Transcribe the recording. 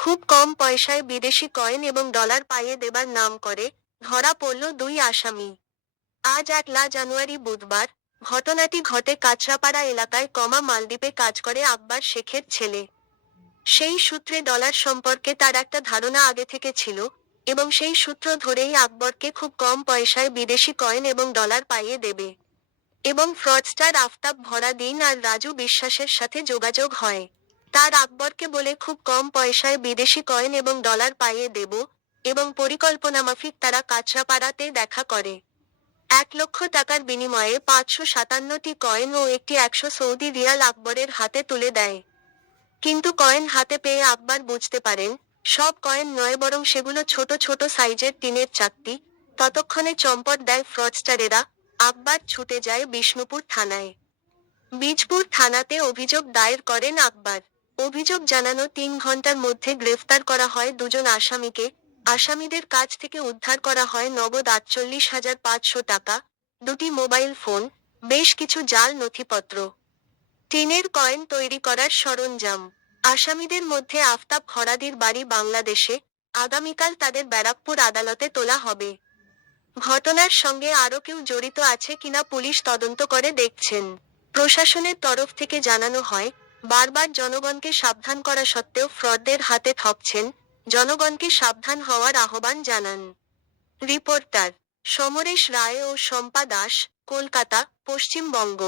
খুব কম পয়সায় বিদেশি কয়েন এবং ডলার পাইয়ে দেবার নাম করে ধরা পড়ল দুই আসামি। আজ 1 জানুয়ারি বুধবার ঘটনাটি ঘটে কাঁচরাপাড়া এলাকায় মালদ্বীপে কাজ করে আব্বার শেখের ছেলে। সেই সূত্রে ডলার সম্পর্কে তার একটা ধারণা আগে থেকে ছিল, এবং সেই সূত্র ধরেই আকবরকে খুব কম পয়সায় বিদেশি কয়েন এবং ডলার পাইয়ে দেবে এবং ফ্রডস্টার আফতাব ভরা দিন আর রাজু বিশ্বাসের সাথে যোগাযোগ হয়। তার আকবরকে বলে খুব কম পয়সায় বিদেশি কয়েন এবং ডলার পাইয়ে দেব, এবং পরিকল্পনামাফিক তারা কাঁচরাপাড়াতে দেখা করে। 1 লক্ষ টাকার বিনিময়ে 557টি কয়েন ও একটি 100 সৌদি রিয়াল আকবরের হাতে তুলে দেয়। কিন্তু কয়েন হাতে পেয়ে আকবর বুঝতে পারেন, সব কয়েন নয় বরং সেগুলো ছোট ছোট সাইজের টিনের চাকতি। ততক্ষণে চম্পট দেয় ফ্রডস্টারেরা। আকবর ছুটে যায় বিষ্ণুপুর থানায়। বীজপুর থানাতে অভিযোগ দায়ের করেন আকবর। অভিযোগ জানানো 3 ঘন্টার মধ্যে গ্রেফতার করা হয় দুজন আসামিকে। আসামিদের কাছ থেকে উদ্ধার করা হয় নগদ 48,500 টাকা, 2টি মোবাইল ফোন, বেশ কিছু জাল নথিপত্র, টিনের কয়েন তৈরি করার সরঞ্জাম। আসামিদের মধ্যে আফতাব হরাদির বাড়ি বাংলাদেশে। আগামীকাল তাদের ব্যারাকপুর আদালতে তোলা হবে। ঘটনার সঙ্গে আরও কেউ জড়িত আছে কিনা পুলিশ তদন্ত করে দেখছেন। প্রশাসনের তরফ থেকে জানানো হয়, বারবার জনগণকে সাবধান করা সত্ত্বেও ফ্রডদের হাতে ঠকছেন। জনগণকে সাবধান হওয়ার আহ্বান জানান। রিপোর্টার সমরেশ রায় ও শম্পা দাস, কলকাতা, পশ্চিমবঙ্গ।